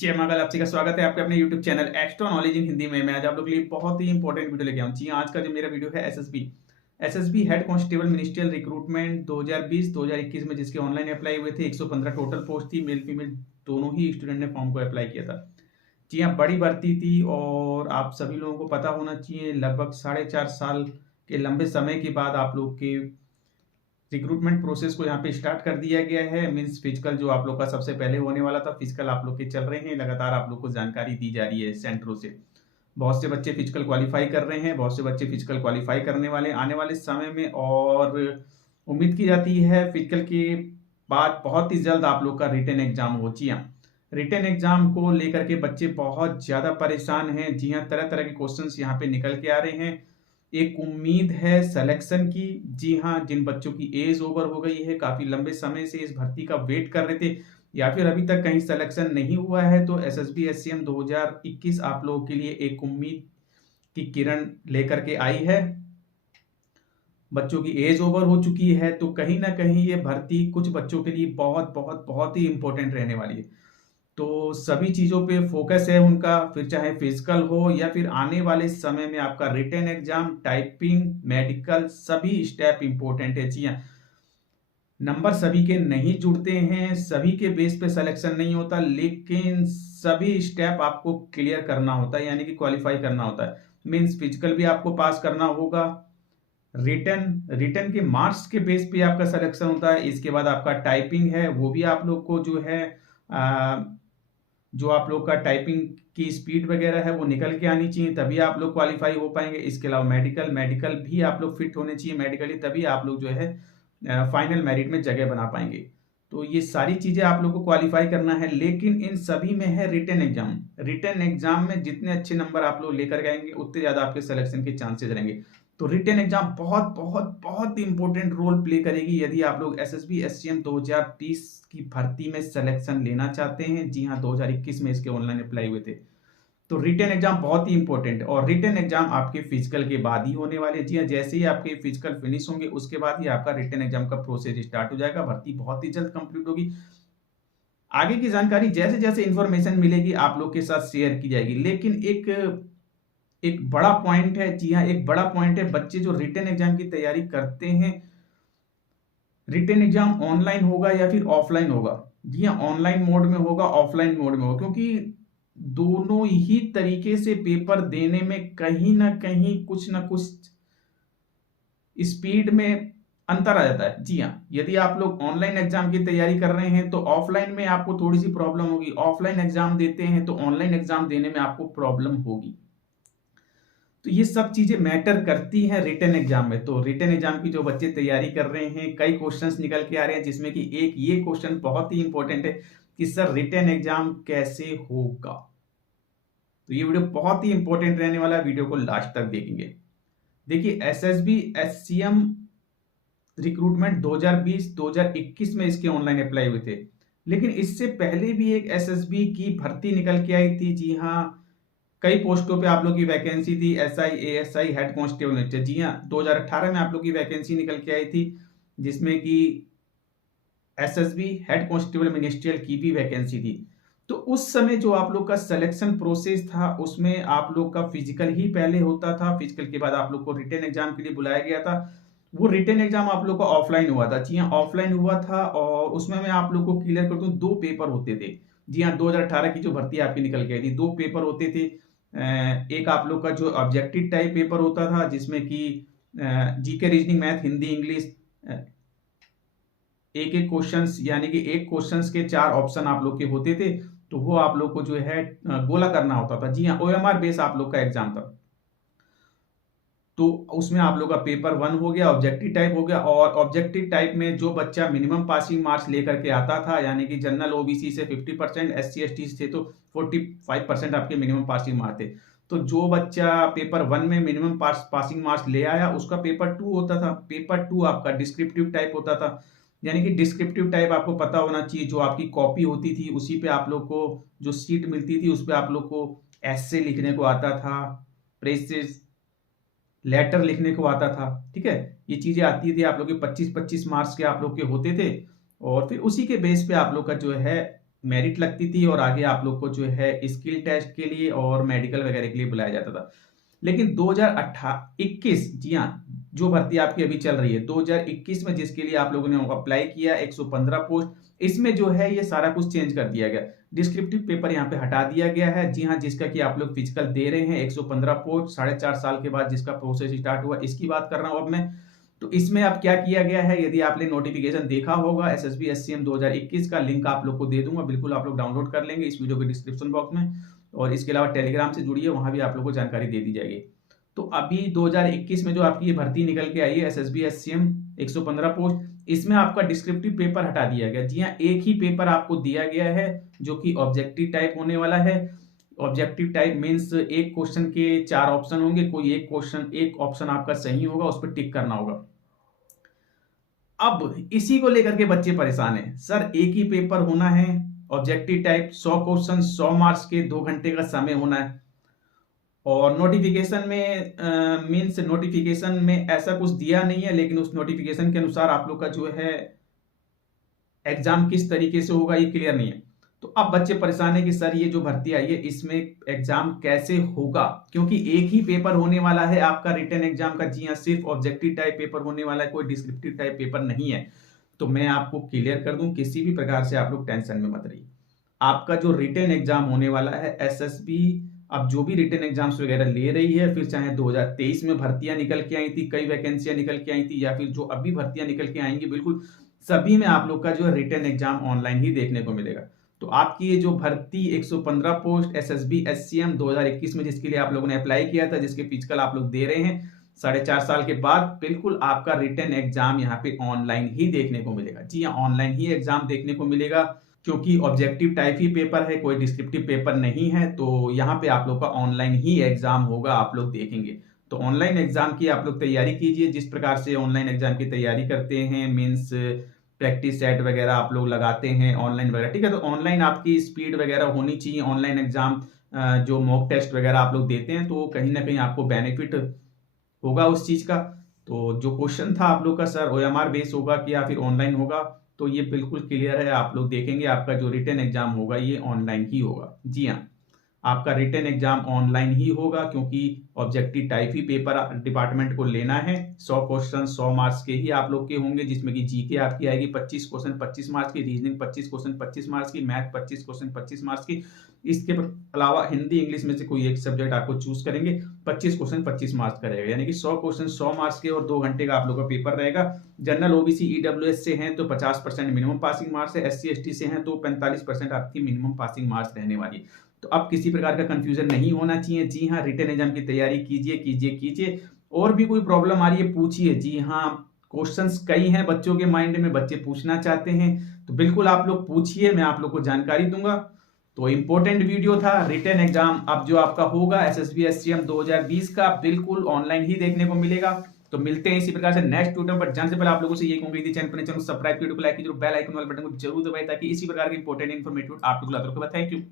जय महाकाल। आपसी का स्वागत है आपके अपने YouTube channel extra knowledge in Hindi में। मैं आज आप लोग के लिए बहुत ही इंपॉर्टेंट वीडियो लेके आऊँ। जी हाँ, आज का जो मेरा वीडियो है SSB head constable ministerial recruitment 2020-2021 में जिसके ऑनलाइन अप्लाई हुए थे। 115 टोटल पोस्ट थी, मेल फीमेल दोनों ही स्टूडेंट ने फॉर्म को अप्लाई किया था। जी हाँ, बड़ी भर्ती थी और आप सभी लोगों को पता होना चाहिए लगभग 4.5 साल के लंबे समय के बाद आप लोग के रिक्रूटमेंट प्रोसेस को यहाँ पे स्टार्ट कर दिया गया है। मींस फिजिकल जो आप लोग का सबसे पहले होने वाला था, फिजिकल आप लोग के चल रहे हैं, लगातार आप लोग को जानकारी दी जा रही है सेंटरों से। बहुत से बच्चे फिजिकल क्वालिफाई कर रहे हैं, बहुत से बच्चे फिजिकल क्वालिफाई करने वाले आने वाले समय में, और उम्मीद की जाती है फिजिकल के बाद बहुत ही जल्द आप लोग का रिटन एग्जाम हो। जी हाँ, रिटन एग्जाम को लेकर के बच्चे बहुत ज्यादा परेशान हैं। जी हाँ, तरह तरह के क्वेश्चंस यहाँ पे निकल के आ रहे हैं। एक उम्मीद है सिलेक्शन की। जी हाँ, जिन बच्चों की एज ओवर हो गई है, काफी लंबे समय से इस भर्ती का वेट कर रहे थे या फिर अभी तक कहीं सिलेक्शन नहीं हुआ है, तो एसएसबी एससीएम 2021 आप लोगों के लिए एक उम्मीद की किरण लेकर के आई है। बच्चों की एज ओवर हो चुकी है, तो कहीं ना कहीं ये भर्ती कुछ बच्चों के लिए बहुत बहुत बहुत ही इंपॉर्टेंट रहने वाली है। तो सभी चीजों पे फोकस है उनका, फिर चाहे फिजिकल हो या फिर आने वाले समय में आपका रिटन एग्जाम, टाइपिंग, मेडिकल, सभी स्टेप इंपॉर्टेंट है। जी हाँ, नंबर सभी के नहीं जुड़ते हैं, सभी के बेस पे सिलेक्शन नहीं होता, लेकिन सभी स्टेप आपको क्लियर करना होता है, यानी कि क्वालिफाई करना होता है। मीन्स फिजिकल भी आपको पास करना होगा, रिटन रिटन के मार्क्स के बेस पे आपका सिलेक्शन होता है। इसके बाद आपका टाइपिंग है, वो भी आप लोग को जो है जो आप लोग का टाइपिंग की स्पीड वगैरह है वो निकल के आनी चाहिए, तभी आप लोग क्वालिफाई हो पाएंगे। इसके अलावा मेडिकल भी आप लोग फिट होने चाहिए मेडिकली, तभी आप लोग जो है फाइनल मेरिट में जगह बना पाएंगे। तो ये सारी चीजें आप लोग को क्वालिफाई करना है, लेकिन इन सभी में है रिटन एग्जाम। रिटन एग्जाम में जितने अच्छे नंबर आप लोग लेकर आएंगे, उतने ज्यादा आपके सिलेक्शन के चांसेस रहेंगे। तो रिटन एग्जाम बहुत बहुत बहुत इंपॉर्टेंट रोल प्ले करेगी यदि आप लोग एसएसबी एससीएम 2020 की भर्ती में सिलेक्शन लेना चाहते हैं। जी हाँ, 2021 में इसके ऑनलाइन अप्लाई हुए थे। तो रिटन एग्जाम बहुत ही इंपॉर्टेंट है, और रिटन एग्जाम आपके फिजिकल के बाद ही होने वाले। जी हाँ, जैसे ही आपके फिजिकल फिनिश होंगे उसके बाद ही आपका रिटन एग्जाम का प्रोसेस स्टार्ट हो जाएगा। भर्ती बहुत ही जल्द कंप्लीट होगी। आगे की जानकारी जैसे जैसे इंफॉर्मेशन मिलेगी आप लोग के साथ शेयर की जाएगी। लेकिन एक एक बड़ा पॉइंट है, जी हाँ, एक बड़ा पॉइंट है, बच्चे जो रिटन एग्जाम की तैयारी करते हैं, रिटन एग्जाम ऑनलाइन होगा या फिर ऑफलाइन होगा। जी हाँ, ऑनलाइन मोड में होगा, ऑफलाइन मोड में होगा, क्योंकि दोनों ही तरीके से पेपर देने में कहीं ना कुछ स्पीड में अंतर आ जाता है। जी हाँ, यदि आप लोग ऑनलाइन एग्जाम की तैयारी कर रहे हैं तो ऑफलाइन में आपको थोड़ी सी प्रॉब्लम होगी, ऑफलाइन एग्जाम देते हैं तो ऑनलाइन एग्जाम देने में आपको प्रॉब्लम होगी। तो ये सब चीजें मैटर करती हैं रिटन एग्जाम में। तो रिटन एग्जाम की जो बच्चे तैयारी कर रहे हैं, कई क्वेश्चंस निकल के आ रहे हैं, जिसमें कि एक ये क्वेश्चन बहुत ही इंपॉर्टेंट है कि सर रिटन एग्जाम कैसे होगा। तो ये वीडियो बहुत ही इंपॉर्टेंट रहने वाला है, वीडियो को लास्ट तक देखेंगे। देखिए, एसएसबी एससीएम रिक्रूटमेंट 2020-2021 में इसके ऑनलाइन अप्लाई हुए थे, लेकिन इससे पहले भी एक एसएसबी की भर्ती निकल के आई थी। जी हाँ, कई पोस्टों पे आप लोग की वैकेंसी थी, एसआई एएसआई हेड कांस्टेबल में। जी हाँ, 2018 में आप लोग की वैकेंसी निकल के आई थी, जिसमें कि एसएसबी हेड कांस्टेबल मिनिस्ट्रियल की भी वैकेंसी थी। तो उस समय जो आप लोग का सिलेक्शन प्रोसेस था, उसमें आप लोग का फिजिकल ही पहले होता था, फिजिकल के बाद आप लोग को रिटन एग्जाम के लिए बुलाया गया था। वो रिटन एग्जाम आप लोग का ऑफलाइन हुआ था। जी हाँ, ऑफलाइन हुआ था, और उसमें मैं आप लोग को क्लियर कर दूं, 2 पेपर होते थे। जी हाँ, 2018 की जो भर्ती आपकी निकल के आई थी, 2 पेपर होते थे। एक आप लोग का जो ऑब्जेक्टिव टाइप पेपर होता था, जिसमें कि GK, reasoning, math, Hindi, English, एक एक क्वेश्चंस, यानी कि एक क्वेश्चंस के 4 ऑप्शन आप लोग के होते थे। तो वो आप लोग को जो है गोला करना होता था। जी हाँ, ओएमआर बेस आप लोग का एग्जाम था। तो उसमें आप लोग का पेपर 1 हो गया, ऑब्जेक्टिव टाइप हो गया। और ऑब्जेक्टिव टाइप में जो बच्चा मिनिमम पासिंग मार्क्स लेकर के आता था, यानी कि जनरल ओबीसी से 50%, एससी एसटी से तो 45% आपके मिनिमम पासिंग मार्क्स थे। तो जो बच्चा पेपर 1 में मिनिमम पासिंग मार्क्स ले आया, उसका पेपर 2 होता था। पेपर 2 आपका डिस्क्रिप्टिव टाइप होता था, यानी कि डिस्क्रिप्टिव टाइप आपको पता होना चाहिए, जो आपकी कॉपी होती थी उसी पे आप लोग को जो सीट मिलती थी उस पे आप लोग को एस्से लिखने को आता था, प्रेसेस लेटर लिखने को आता था। ठीक है, ये चीजें आती थी। आप लोग के 25-25 मार्क्स के आप लोग के होते थे, और फिर उसी के बेस पे आप लोग का जो है मेरिट लगती थी और आगे आप लोग को जो है स्किल टेस्ट के लिए और मेडिकल वगैरह के लिए बुलाया जाता था। लेकिन 2021, जी हाँ, जो भर्ती आपकी अभी चल रही है 2021 में जिसके लिए आप लोगों ने अप्लाई किया 115 पोस्ट, इसमें जो है ये सारा कुछ चेंज कर दिया गया। डिस्क्रिप्टिव पेपर यहाँ पे हटा दिया गया है। जी हाँ, जिसका कि आप लोग फिजिकल दे रहे हैं 115 पोस्ट 4.5 साल के बाद जिसका प्रोसेस स्टार्ट हुआ, इसकी बात कर रहा हूं अब मैं। तो इसमें अब क्या किया गया है, यदि आपने नोटिफिकेशन देखा होगा एसएसबी एससीएम 2021 का लिंक आप लोग को दे दूंगा, बिल्कुल आप लोग डाउनलोड कर लेंगे इस वीडियो के डिस्क्रिप्शन बॉक्स में। और इसके अलावा टेलीग्राम से जुड़िए, वहां भी आप लोग को जानकारी दे दी जाएगी। तो अभी 2021 में जो आपकी ये भर्ती निकल के आई है एसएसबी एससीएम 115 पोस्ट, इसमें आपका डिस्क्रिप्टिव पेपर हटा दिया गया। जी हाँ, एक ही पेपर आपको दिया गया है जो कि ऑब्जेक्टिव टाइप होने वाला है। ऑब्जेक्टिव टाइप मीन्स एक क्वेश्चन के 4 ऑप्शन होंगे, कोई एक ऑप्शन आपका सही होगा, उस पर टिक करना होगा। अब इसी को लेकर के बच्चे परेशान हैं, सर एक ही पेपर होना है, ऑब्जेक्टिव टाइप 100 क्वेश्चन 100 मार्क्स के, 2 घंटे का समय होना है। और नोटिफिकेशन में मीन्स नोटिफिकेशन में ऐसा कुछ दिया नहीं है, लेकिन उस नोटिफिकेशन के अनुसार आप लोग का जो है एग्जाम किस तरीके से होगा ये क्लियर नहीं है। तो अब बच्चे परेशान है कि सर ये जो भर्ती आई है इसमें एग्जाम कैसे होगा, क्योंकि एक ही पेपर होने वाला है आपका रिटन एग्जाम का। जी हाँ, सिर्फ ऑब्जेक्टिव टाइप पेपर होने वाला है, कोई डिस्क्रिप्टिव टाइप पेपर नहीं है। तो मैं आपको क्लियर कर दूं, किसी भी प्रकार से आप लोग टेंशन में मत रहिए। आपका जो रिटन एग्जाम होने वाला है एसएसबी, अब जो भी रिटन एग्जाम्स वगैरह ले रही है, फिर चाहे 2023 में भर्तियां निकल के आई थी, कई वैकेंसियां निकल के आई थी, या फिर जो अभी भर्तियां निकल के आएंगी, बिल्कुल सभी में आप लोग का जो है रिटन एग्जाम ऑनलाइन ही देखने को मिलेगा। तो आपकी ये जो भर्ती 115 पोस्ट एसएसबी एससीएम 2021 में जिसके लिए आप लोगों ने अप्लाई किया था, जिसके फिजिकल आप लोग दे रहे हैं 4.5 साल के बाद, बिल्कुल आपका रिटन एग्जाम यहाँ पे ऑनलाइन ही देखने को मिलेगा। जी हाँ, ऑनलाइन ही एग्जाम देखने को मिलेगा, क्योंकि ऑब्जेक्टिव टाइप ही पेपर है, कोई डिस्क्रिप्टिव पेपर नहीं है। तो यहाँ पे आप लोग का ऑनलाइन ही एग्जाम होगा, आप लोग देखेंगे। तो ऑनलाइन एग्जाम की आप लोग तैयारी कीजिए, जिस प्रकार से ऑनलाइन एग्जाम की तैयारी करते हैं, मीन्स प्रैक्टिस सेट वगैरह आप लोग लगाते हैं ऑनलाइन वगैरह, ठीक है। तो ऑनलाइन आपकी स्पीड वगैरह होनी चाहिए। ऑनलाइन एग्जाम जो मॉक टेस्ट वगैरह आप लोग देते हैं, तो कहीं ना कहीं आपको बेनिफिट होगा उस चीज का। तो जो क्वेश्चन था आप लोग का सर ओएमआर बेस होगा कि या फिर ऑनलाइन होगा, तो ये बिल्कुल क्लियर है। आप लोग देखेंगे आपका जो रिटन एग्जाम होगा ये ऑनलाइन ही होगा। जी हाँ, आपका रिटन एग्जाम ऑनलाइन ही होगा, क्योंकि ऑब्जेक्टिव टाइप ही पेपर डिपार्टमेंट को लेना है। 100 क्वेश्चन 100 मार्क्स के ही आप लोग के होंगे, जिसमें कि जीके आपकी आएगी 25 क्वेश्चन 25 मार्क्स की, रीजनिंग 25 क्वेश्चन 25 मार्क्स की, मैथ 25 क्वेश्चन 25 मार्क्स की। इसके अलावा हिंदी इंग्लिश में से कोई एक सब्जेक्ट आपको चूज करेंगे, 25 क्वेश्चन 25 मार्क्स का रहेगा, यानी कि 100 क्वेश्चन 100 मार्क्स के और 2 घंटे का आप लोग का पेपर रहेगा। जनरल ओबीसी ईडब्ल्यूएस से हैं तो 50% मिनिमम पासिंग मार्क्स है, एससी एसटी से हैं तो 45% आपकी मिनिमम पासिंग मार्क्स रहने वाली है। तो अब किसी प्रकार का कंफ्यूजन नहीं होना चाहिए। जी हाँ, रिटन एग्जाम की तैयारी कीजिए कीजिए कीजिए। और भी कोई प्रॉब्लम आ रही है पूछिए। जी हाँ, क्वेश्चंस कई हैं बच्चों के माइंड में, बच्चे पूछना चाहते हैं, तो बिल्कुल आप लोग पूछिए, मैं आप लोग को जानकारी दूंगा। तो इंपॉर्टेंट वीडियो था। रिटन एग्जाम अब जो आपका होगा एसएसबी एससीएम 2020 का, बिल्कुल ऑनलाइन ही देखने को मिलेगा। तो मिलते हैं इसी प्रकार से नेक्स्ट वीडियो पर। जाने से पहले आप लोगों से यही कहूंगा, यदि चैनल पर सब्सक्राइब वीडियो को लाइक कीजिए, बेल आइकन वाले बटन को जरूर दबाएं, ताकि इसी प्रकार के इंपॉर्टेंट इन्फॉर्मेटिव आप लोग लाते रहो। Thank you.